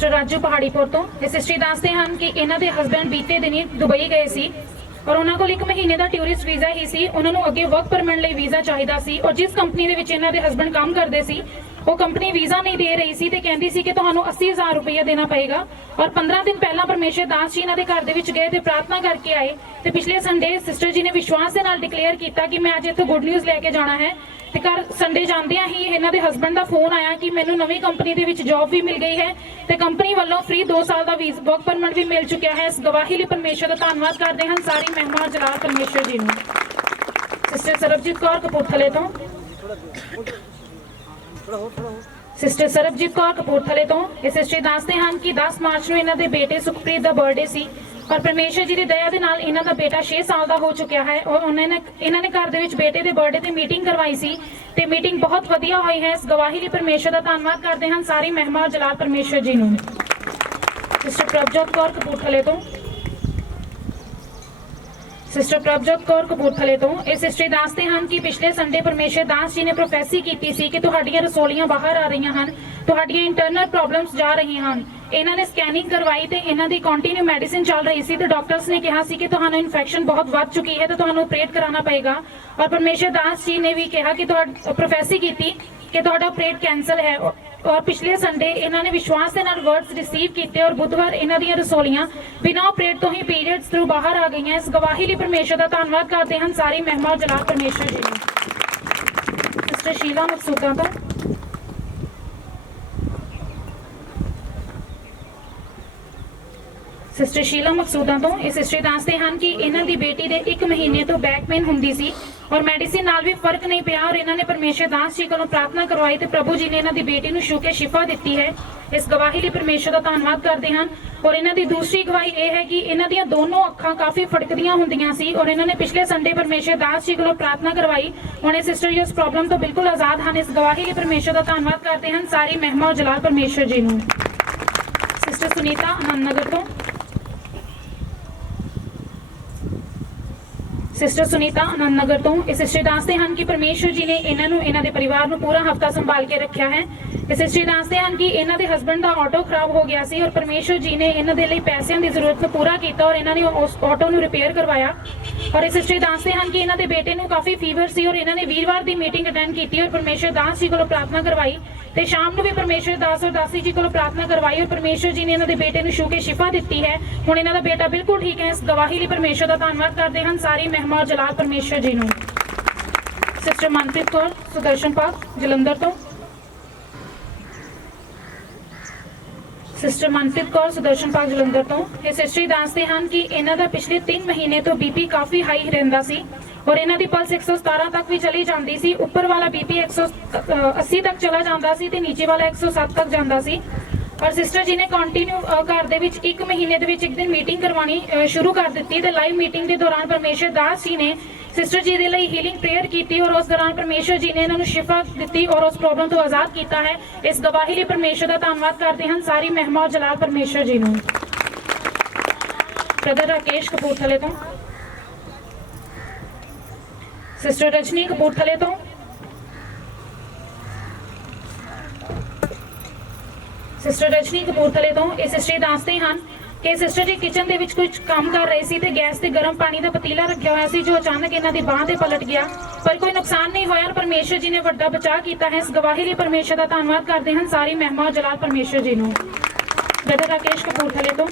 Sister Raju Paharipur तो ये sister दसते हैं कि इन्हों के हसबैंड बीते दिन दुबई गए सी और उन्होंने को 1 महीने का टूरिस्ट वीज़ा ही सी। उन्होंने अगे वर्क परमिट लिए वीज़ा चाहिए सी और जिस कंपनी के विच इन्हों के हसबैंड काम करते सी वो कंपनी वीज़ा नहीं दे रही सी ते कहती सी कि तुहानू 80,000 रुपया देना पएगा। और 15 दिन पहला परमेश्वर दास जी इन्हों के घर दे गए तो प्रार्थना करके आए तो पिछले संडे सिस्टर जी ने विश्वास के नाल डिक्लेयर किया कि मैं अज इत्थे गुड न्यूज़ लैके जाना है। तो घर संडे जांदियां ही इन्हों के हसबैंड का फोन आया कि मैनू नवी कंपनी के विच जॉब भी मिल गई है तो कंपनी वालों फ्री 2 साल का वर्क परमिट भी मिल चुका है। इस गवाही लिए परमेश्वर का धन्यवाद करते हैं। सारी महिमा जलाल परमेश्वर जी ने। सिस्टर सरबजीत कौर कपूरथले तो सिस्टर सरबजीत कौर कपूरथले तो ये सिस्टर दसते हैं कि 10 मार्च को इन्हों के बेटे सुखप्रीत का बर्थडे सी और परमेश्वर जी की दया के नाल इन्हों का बेटा 6 साल का हो चुका है और उन्होंने इन्होंने घर के बेटे के बर्थडे की मीटिंग करवाई सी ते मीटिंग बहुत वधिया हुई है। इस गवाही लिए परमेश्वर का धन्यवाद करते हैं। सारी महिमा जलाल परमेश्वर जी ने। सिस्टर प्रभजोत कौर कपूरथले तो सिस्टर प्रभजोत कौर कपूरथले तो ये सिस्टर दसते हैं कि पिछले संडे परमेश्वर दास जी ने प्रोफेसी की सी कि तुहाडियां रसोलियां बाहर आ रही हैं, तुहाडियां इंटरनल प्रॉब्लम्स जा रही हैं। इन्होंने स्कैनिंग करवाई तो इन्हों की कंटिन्यू मेडिसिन चल रही सी तो डॉक्टर्स ने कहा सी कि तुहानू इन्फेक्शन बहुत बढ़ चुकी है तो तुहानू ऑपरेट कराना पएगा। और परमेश्वर दास जी ने भी कहा कि प्रोफेसी की कि तुहाडा ऑपरेट कैंसल है। और पिछले संडे इन्होंने विश्वास के नाल वर्ड्स रिसीव किए और बुधवार इन्हों दी रसोलियां बिना ऑपरेट तो ही पीरियड्स थ्रू बाहर आ गई हैं। इस गवाही लिए परमेश्वर का धन्यवाद करते हैं। सारी महिमा जलाल परमेश्वर जी ने। सिस्टर शीला मकसूदा तो सिस्टर शीला मकसूदा तो ये सिस्टर दसते हैं कि इन्हों की बेटी के 1 महीने तो बैक पेन होंदी सी और मेडिसिन नाल भी फर्क नहीं पिया और इन्होंने परमेश्वर दास जी को प्रार्थना करवाई तो प्रभु जी ने इन्हों की बेटी को छू के शिफा दी है। इस गवाही लिए परमेश्वर का धन्यवाद करते हैं। और इन्हों की दूसरी गवाही यह है कि इन्हों दी दोनों अखां काफ़ी फड़कदियां होंदियां सी और इन्होंने पिछले संडे परमेश्वर दास जी को प्रार्थना करवाई। हुणे सिस्टर जी उस प्रॉब्लम तो बिल्कुल आज़ाद हैं। इस गवाही लिए परमेश्वर का धन्यवाद करते हैं। सारी महिमा और जलाल परमेश्वर जी को। सिस्टर सुनीता आनंदनगर तो सिस्टर सुनीता आनंदनगर तो ये सिस्टर दसते हैं कि परमेश्वर जी ने इन्हों के परिवार को पूरा हफ्ता संभाल के रखा है। ये सिस्टर दसते हैं कि इन्हों के हसबैंड का ऑटो खराब हो गया सी और परमेश्वर जी ने इन्हों के लिए पैसों की जरूरत को पूरा किया और इन्होंने उस ऑटो को रिपेयर करवाया। और ये सिस्टर दसते हैं कि इन्हों के बेटे को काफ़ी फीवर सी और इन्होंने वीरवार की मीटिंग अटेंड की और परमेश्वर दास जी को प्रार्थना करवाई तो शाम को भी परमेश्वर दास और दासी जी को प्रार्थना करवाई और परमेश्वर जी ने इन्हों के बेटे को छू के शिफा दी है। हुण इन्हों का बेटा बिल्कुल ठीक है। इस गवाही लिए परमेश्वर का धन्यवाद करते हैं। सारी महिमा और जलाल परमेश्वर जी को। सिस्टर मनप्रीत कौर सुदर्शन पार्क जलंधर तो सिस्टर मनप्रीत कौर सुदर्शन पार्क जलंधर तो ये सिस्टर दसते हैं कि इन्हों का पिछले 3 महीने तो बीपी काफ़ी हाई रहिंदा सी और इन्हों की पल्स 117 तक भी चली जाती सी। ऊपर वाला बीपी 180 तक चला जाता सी ते नीचे वाला 107 तक जाता सी। और सिस्टर जी ने कंटिन्यू घर के 1 महीने के एक दिन मीटिंग करवानी शुरू कर दी तो लाइव मीटिंग के दौरान परमेश्वर दास जी ने सिस्टर जी के लिए हीलिंग प्रेयर की और उस दौरान परमेश्वर जी ने इन्होंने शिफा दी और उस प्रॉब्लम तो आज़ाद किया है। इस गवाही लिए परमेश्वर का धन्यवाद करते हैं। सारी महिमा और जलाल परमेश्वर जी को। ब्रदर राकेश कपूरथले तो सिस्टर रजनी कपूरथले तो सिस्टर रजनी कपूरथले तो ये सिस्टर दसते हैं कि सिस्टर जी किचन के कुछ काम कर रहे थे तो गैस से गर्म पानी का पतीला रखा हुआ सी जो अचानक इन्हों की बांह से पलट गया पर कोई नुकसान नहीं होया और परमेश्वर जी ने बड़ा बचाव किया है। इस गवाही लिए परमेश्वर का धन्यवाद करते हैं। सारी महिमा और जलाल परमेश्वर जी को। ब्रदर राकेश कपूरथले तो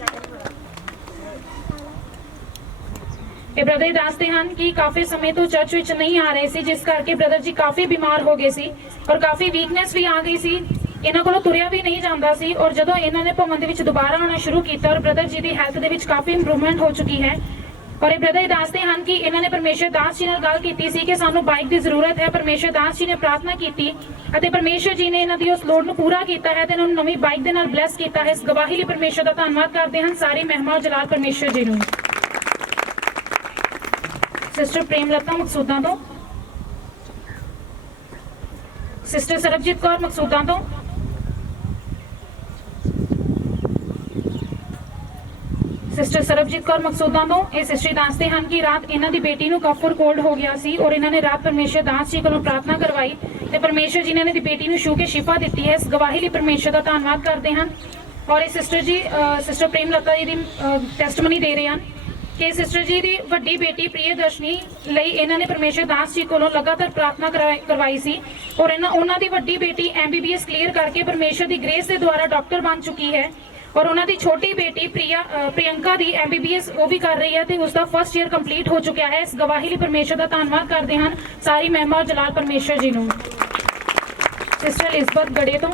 ये ब्रदर दसते हैं कि काफ़ी समय तो चर्च विच नहीं आ रहे थे जिस करके ब्रदर जी काफ़ी बीमार हो गए सी और काफ़ी वीकनेस भी आ गई सी। इन्हों को तुरिया भी नहीं जाता सी और जो इन्होंने भवन के दोबारा आना शुरू किया और ब्रदर जी की हैल्थ के काफ़ी इंप्रूवमेंट हो चुकी है। और ये ब्रदर दसते हैं कि इन्होंने परमेश्वर दास जी ने गल की सी कि सानू बाइक की जरूरत है। परमेश्वर दास जी ने प्रार्थना की परमेश्वर जी ने इन्हों की उस लोड़ को पूरा किया है तो इन्होंने नवी बाइक के नाल ब्लैस किया है। इस गवाही लिए परमेश्वर का धन्यवाद करते हैं। सारी महिमा और जलाल परमेश्वर जी को। सिस्टर प्रेमलता मकसूदा तो सिस्टर सरबजीत कौर मकसूदा तो सिस्टर सरबजीत कौर मकसूदा तो ये सिस्टर दसते हैं कि रात इन्हों की बेटी को कफ और कोल्ड हो गया सी और इन्होंने रात परमेश्वर दास जी को प्रार्थना करवाई तो परमेश्वर जी ने इन्हों की बेटी को छू के शिफा दी है। इस गवाही लिए परमेश्वर का धन्यवाद करते हैं। और ये सिस्टर जी सिस्टर प्रेमलता जी की टैस्टमनी दे रहे हैं कि सिस्टर जी की वड्डी बेटी प्रियदर्शनी ਲਈ ਇਹਨਾਂ ਨੇ ਪਰਮੇਸ਼ਰ ਦਾਸ ਜੀ ਕੋਲੋਂ ਲਗਾਤਾਰ ਪ੍ਰਾਰਥਨਾ ਕਰਵਾਈ ਸੀ और ਉਹਨਾਂ ਦੀ ਵੱਡੀ ਬੇਟੀ MBBS ਕਲੀਅਰ ਕਰਕੇ ਪਰਮੇਸ਼ਰ ਦੀ ਗ੍ਰੇਸ ਦੇ ਦੁਆਰਾ ਡਾਕਟਰ ਬਣ ਚੁੱਕੀ ਹੈ और ਉਹਨਾਂ ਦੀ ਛੋਟੀ ਬੇਟੀ ਪ੍ਰਿਯੰਕਾ ਦੀ MBBS ਉਹ ਵੀ ਕਰ ਰਹੀ ਹੈ ਤੇ ਉਸ ਦਾ ਫਸਟ ਈਅਰ ਕੰਪਲੀਟ ਹੋ ਚੁੱਕਿਆ ਹੈ। ਇਸ ਗਵਾਹੀ ਲਈ ਪਰਮੇਸ਼ਰ ਦਾ ਧੰਨਵਾਦ ਕਰਦੇ ਹਨ। ਸਾਰੀ ਮਹਿਮਾ ਔਰ ਜਲਾਲ ਪਰਮੇਸ਼ਰ ਜੀ ਨੂੰ। ਸਿਸਟਰ ਇਲਿਜ਼ਬeth ਗੜੇ ਤੋਂ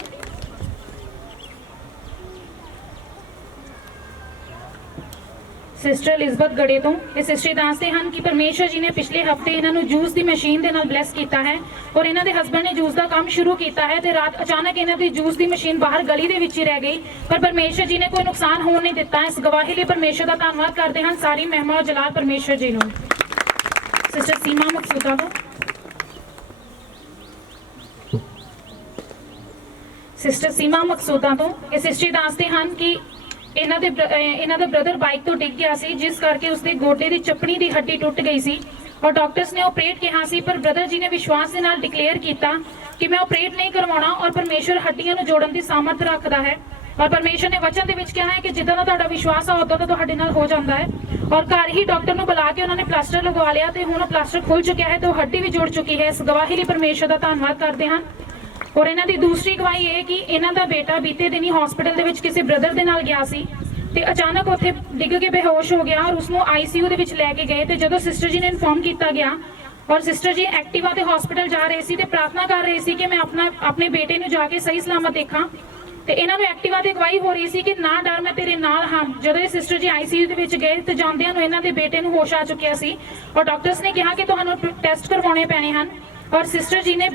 सिस्टर इलिਜ਼ਬeth गड़े तो ये सिस्टर दसते हैं कि परमेश्वर जी ने पिछले हफ्ते इन्हों जूस की मशीन के नाल ब्लैस किया है और इन्हों के हसबैंड ने जूस का काम शुरू किया है तो रात अचानक इन्हों की जूस की मशीन बाहर गली के विच ही रह गई पर परमेश्वर जी ने कोई नुकसान होने नहीं दिता। इस गवाही लिए परमेश्वर का धन्यवाद करते हैं। सारी महिमा और जलाल परमेश्वर जी को। सिस्टर सीमा मकसूदा को सिस्टर सीमा मकसूदा तो ये सिस्टर दसते हैं कि ਇਹਨਾਂ ਦਾ ਬ੍ਰਦਰ ਬਾਈਕ ਤੋਂ ਡਿੱਗ ਗਿਆ ਸੀ ਜਿਸ ਕਰਕੇ ਉਸਦੇ ਗੋਡੇ ਦੀ ਚੱਪਣੀ ਦੀ ਹੱਡੀ ਟੁੱਟ ਗਈ ਸੀ और डॉक्टर्स ने ऑपरेट किया सी पर ब्रदर जी ने विश्वास के नाल डिक्लेयर किया कि मैं ऑपरेट नहीं करवाना और परमेश्वर हड्डियां नूं जोड़न दी सामर्थ रखता है और परमेश्वर ने वचन दे विच कहा है कि जिद्दां दा तुहाडा विश्वास आ उदां दा तुहाडे नाल हो जांदा है और घर ही डॉक्टर नूं बुला के उन्होंने प्लास्टर लगवा लिया तो हुण प्लास्टर खुल चुका है तो हड्डी भी जुड़ चुकी है। इस गवाही लई परमेश्वर का धन्नवाद करते हैं। और इन्हां दी दूसरी गवाही है कि इन्हां दा बेटा बीते दिन ही हॉस्पिटल दे विच किसी ब्रदर दे नाल गया सी ਤੇ अचानक उत्थे डिग के बेहोश हो गया और उसनों ICU ਦੇ ਵਿੱਚ ਲੈ ਕੇ ਗਏ ਤੇ ਜਦੋਂ सिस्टर जी ने इन्फॉर्म किया गया और सिस्टर जी एक्टिवा ते हॉस्पिटल जा रहे सी ते प्रार्थना कर रहे सी कि मैं अपने बेटे ਨੂੰ ਜਾ ਕੇ सही सलामत देखा ਤੇ ਇਹਨਾਂ ਨੂੰ एक्टिवा ਤੇ गवाही हो रही सी कि ना डर मैं तेरे नाल हां। ਜਦੋਂ ਇਹ सिस्टर जी ICU ਦੇ ਵਿੱਚ ਗਏ ਤੇ ਜਾਂਦਿਆਂ ਨੂੰ ਇਹਨਾਂ ਦੇ ਬੇਟੇ ਨੂੰ ਹੋਸ਼ ਆ ਚੁੱਕਿਆ ਸੀ और डॉक्टर्स ने कहा कि ਤੁਹਾਨੂੰ ਟੈਸਟ ਕਰਵਾਉਣੇ ਪੈਣੇ ਹਨ और सिस्टर जी ने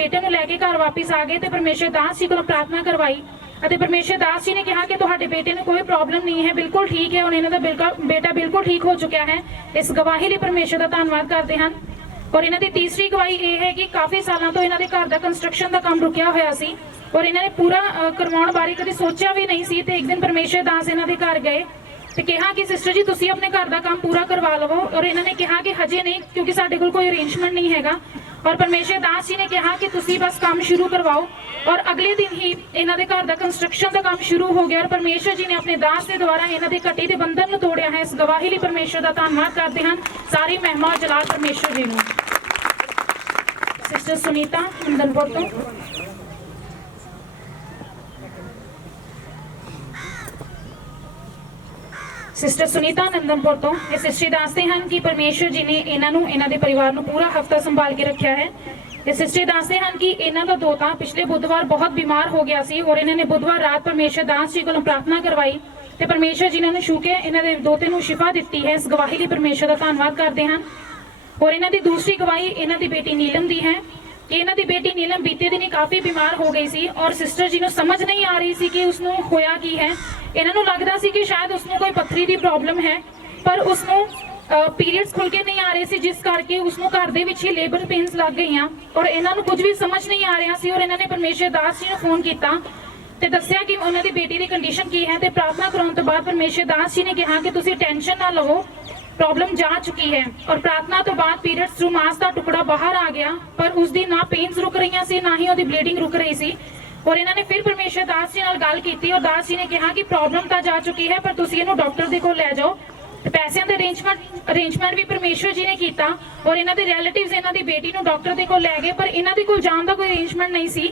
बेटे ਨੂੰ ਲੈ ਕੇ ਘਰ ਵਾਪਸ ਆ ਗਏ ਤੇ ਪਰਮੇਸ਼ਰ ਦਾਸ ਜੀ ਕੋਲੋਂ ਪ੍ਰਾਰਥਨਾ ਕਰਵਾਈ ਅਤੇ परमेश्वर दास जी ने कहा कि तुहाडे बेटे में कोई प्रॉब्लम नहीं है, बिल्कुल ठीक है और इन्हां दा बेटा बिल्कुल ठीक हो चुका है। इस गवाही लिए परमेश्वर का धन्यवाद करते हैं। और इन्हां दी तीसरी गवाही ये है कि काफ़ी सालों तो इन्हां दे घर दा कंस्ट्रक्शन का काम रुकिया होया सी और इन्हां ने पूरा करवाउण बारे कभी सोचा भी नहीं सी ते एक दिन परमेश्वर दास इन्हां दे घर गए तो कहा कि सिस्टर जी तुसी अपने घर का काम पूरा करवा लवो और इन्होंने कहा कि हजे नहीं क्योंकि साडे कोल कोई अरेंजमेंट नहीं हैगा और परमेश्वर दास जी ने कहा कि तुसी बस काम शुरू करवाओ और अगले दिन ही इन्हां दे घर दा कंस्ट्रक्शन का काम शुरू हो गया और परमेश्वर जी ने अपने दास के द्वारा इन्हां दे घटी दे बंधन नूं तोड़िया है। इस गवाही लई परमेश्वर का धन्यवाद करते हैं। सारी महिमा और जलाल परमेश्वर जी नूं। सिस्टर सुनीता नंदनपुर तो सिस्टर सुनीता नंदनपुर तो ये सिस्टर दसते हैं कि परमेश्वर जी ने इन्हां दे परिवार नूं पूरा हफ्ता संभाल के रखा है। ये सिस्टर दसते हैं कि इन्हां दा दोता पिछले बुधवार बहुत बीमार हो गया सी और इन्होंने बुधवार रात परमेश्वर दास जी कोलों प्रार्थना करवाई तो परमेश्वर जी ने छू के इन्हां दे दोते नूं शिफा दित्ती है। इस गवाही लई परमेश्वर का धन्नवाद करते हैं। और इन्हां दी दूसरी गवाही इन्हां दी बेटी नीलम दी है कि इन्हां दी बेटी नीलम बीते दिन काफ़ी बीमार हो गई सी और सिस्टर जी नूं समझ नहीं आ रही सी कि उसनूं होया की है। इन्हां नूं लगदा सी कि शायद उसनूं कोई पत्थरी दी प्रॉब्लम है पर उसनूं पीरियड्स खुल के नहीं आ रहे सी जिस करके उसनूं घर दे विच ही लेबर पेन्स लग गईयां और इन्हां नूं कुछ भी समझ नहीं आ रहा सी और इन्हां ने परमेश्वर दास जी नूं फोन किया ते दस्सिया कि उन्हां दी बेटी दी कंडीशन की है ते प्रार्थना कराउण तो बाद परमेश्वर दास जी ने कहा कि तुसीं टेंशन ना लवो प्रॉब्लम जा चुकी है और प्रार्थना तो बाद पीरियड्स थ्रू मांस का टुकड़ा बाहर आ गया पर उसकी ना पेन्स रुक रही सी ना ही उसकी ब्लीडिंग रुक रही सी। और इन्होंने फिर परमेश्वर दास जी नाल गल की और दास जी ने कहा कि प्रॉब्लम तो जा चुकी है पर तुसीं इहनूं डॉक्टर दे कोल लै जाओ। पैसों के अरेंजमेंट भी परमेश्वर जी ने किया और इन्हां दे रिलेटिव्स इन्हां दी बेटी नूं डॉक्टर दे कोल लै गए पर इन्हां दे कोल जाण दा कोई अरेंजमेंट नहीं सी।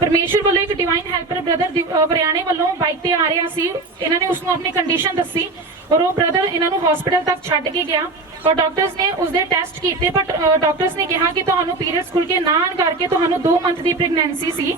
परमेश्वर वालों एक डिवाइन हैल्पर ब्रदर वरियाणे वालों बाइक ते आ रहा सी इन्हां ने उसनूं अपनी कंडीशन दसी और वो ब्रदर इन्हां नूं हॉस्पिटल तक छड्ड के गया और डॉक्टर्स ने उसके टेस्ट किए पर डॉक्टर्स ने कहा कि तुहानूं पीरियड्स खुल के ना आने करके तुहानूं 2 मंथ की प्रेगनेंसी सी।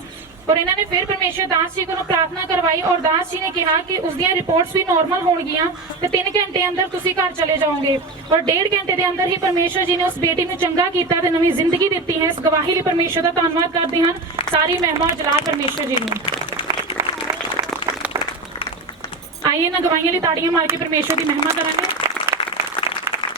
और इन्होंने फिर परमेश्वर दास जी को प्रार्थना करवाई और दास जी ने कहा कि उसकी रिपोर्ट्स भी नॉर्मल होणगियां तो 3 घंटे अंदर तुसीं घर चले जाओगे और 1.5 घंटे के अंदर ही परमेश्वर जी ने उस बेटी को चंगा किया तो नवी जिंदगी दी है। इस गवाही लिए परमेश्वर का धन्यवाद करते हैं। सारी महिमा जलाल परमेश्वर जी को। आइए ना गवाहियां लिए ताड़ियां मार के परमेश्वर की महिमा करेंगे।